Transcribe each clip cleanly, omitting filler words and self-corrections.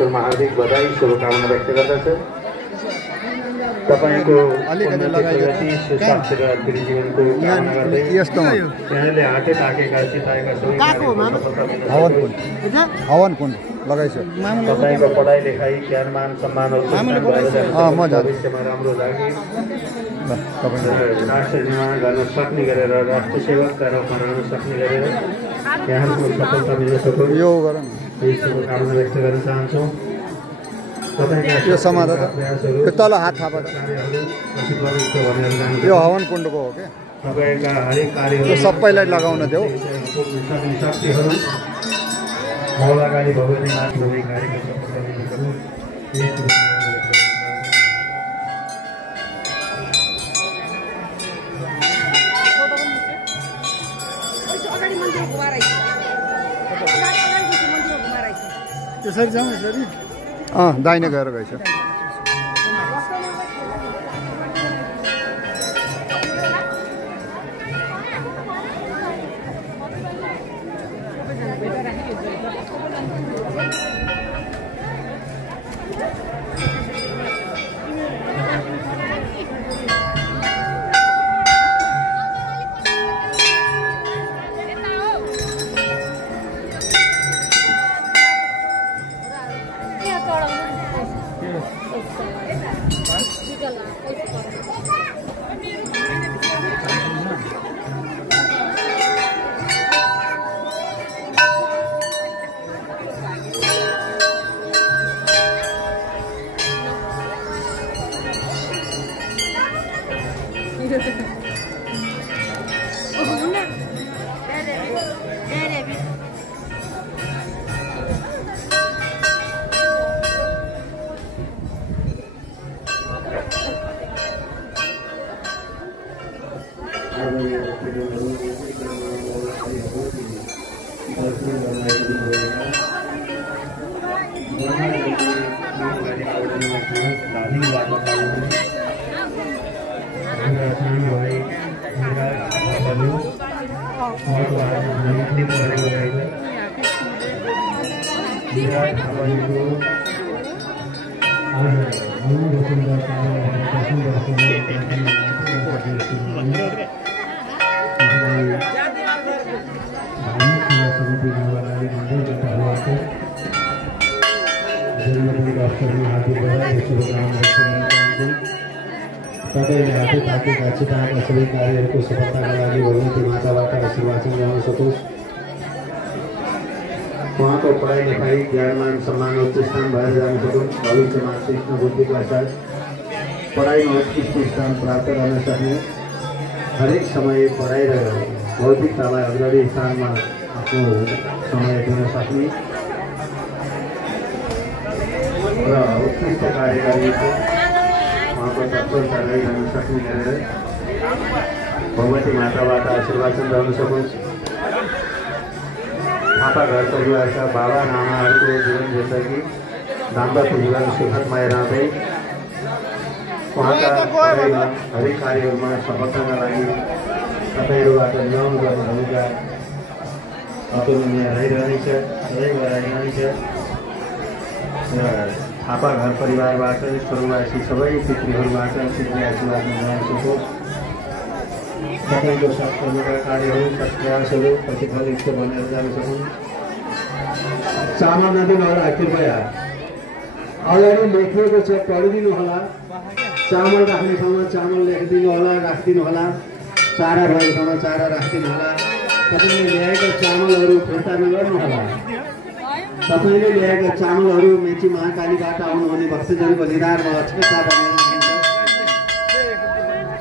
अवसरमा हार्दिक बधाई शुभकामना व्यक्त गर्दछु। तपाईको अलिकति लगाइदिनु सुस्वास्थ्य र आन्तरिक जीवनको कामना गर्दै यस्तोमा यहाँले हाते ताकेका चिताएका सबै हवन कुण्ड लगाइसक्यो। तपाईको पढाइ लेखाइ ज्ञानमान सम्मान भविष्यमा राम्रो लागि राष्ट्र निर्माण गर्न सक्ने गरेर राष्ट्र सेवकका रूपमा रहन सक्ने गरेर यहाँको सफलता मिल्न सकोस् यो गरौँ यही शुभकामना व्यक्त गर्न चाहन्छौँ। यो समाधान यो तल हात थापा यो हवन कुण्डको हो क्या तपाईँका हरेक कार्यहरू सबैलाई लगाउन देऊ। शक्तिहरू अगाडि भगवती माथि हुने कार्यको सफलता मिल्न सकोस्। यसरी जाउँ यसरी दाहिने गएर गएछ। तपाईँले हाते ताकेका चिताएका सबै कार्यहरूको सफलताका लागि भगवती माताबाट आशीर्वाद ल्याउन सकोस्। उहाँको पढाइ लेखाइ ज्ञानमान सम्मान उच्च स्थान भएर जान सकोस्। भविष्यमा कृष्ण बुद्धिका साथ पढाइमा उत्कृष्ट स्थान प्राप्त गर्न सक्ने, हरेक समय पढाइ र भौतिकतालाई अग्रणी स्थानमा आफ्नो समय दिन सक्ने र उत्कृष्ट कार्यकारीको उहाँको तत्परता रहिरहन सक्ने गरेर भगवती माताबाट आशीर्वाद रहन सकोस्। थापा घर परिवारका बाबा आमाहरूको जीवन जसरी दाम्पत्य जीवन सुखदमय रहँदै उहाँका हरेक कार्यहरूमा सफलताका लागि तपाईँहरूबाट न्याउनु गर्नुभएका अतुलनीय रहिरहनेछ, सदैव रहिरहनेछ र थापा घर परिवारबाट स्वर्गवासी सबै पितृहरूबाट पितृ आशीर्वाद जनाउन सकोस्। तपाईँको सत्कर्मका कार्यहरू सत्प्रयासहरू प्रतिफलित बनेर जान सकुन्। चामल नदिनु होला कृपया, अगाडि लेखिएको छ पढिदिनु होला। चामल राख्ने ठाउँमा चामल लेखिदिनु होला, राखिदिनु होला। चारा भएको ठाउँमा चारा राखिदिनु होला। तपाईँले ल्याएका चामलहरू फिर्ता नगर्नु होला। तपाईँले ल्याएका चामलहरू मेची महाकालीबाट आउनुहुने भक्तजनको निधारमा अक्षता बनेर जान्छ।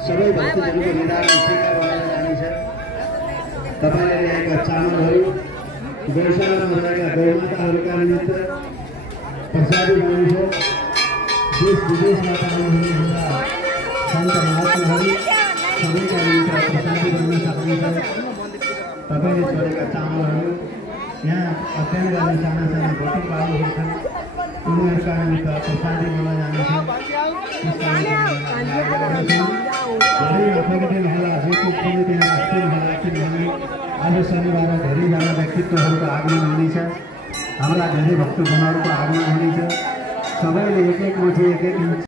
सबै भक्तजनको निधारमा टीका बनेर जानेछ। तपाईँले ल्याएका चामलहरू गौशालामा रहेका गौमाताहरूका निमित्त प्रसादी बनिन्छ। देश विदेशबाट आउनुहुने हाम्रा सन्त महात्माहरू सबैका निमित्त प्रसादी बन्न सक्नुहुन्छ। तपाईँले छोडेका चामलहरू यहाँ अध्ययन गर्ने साना साना भौतिक बाबुहरू छन्, उनीहरूका निमित्त प्रसादी बन्न जानेछ। धेरै नफर्किदिनु होला, जे कुछ पनि त्यहाँ राखिदिनु होला, किनभने आज शनिबार धेरैजना व्यक्तित्वहरूको आगमन हुनेछ। हाम्रा धेरै भक्तजनहरूको आगमन हुनेछ। सबैले एक एक मुठी एक एक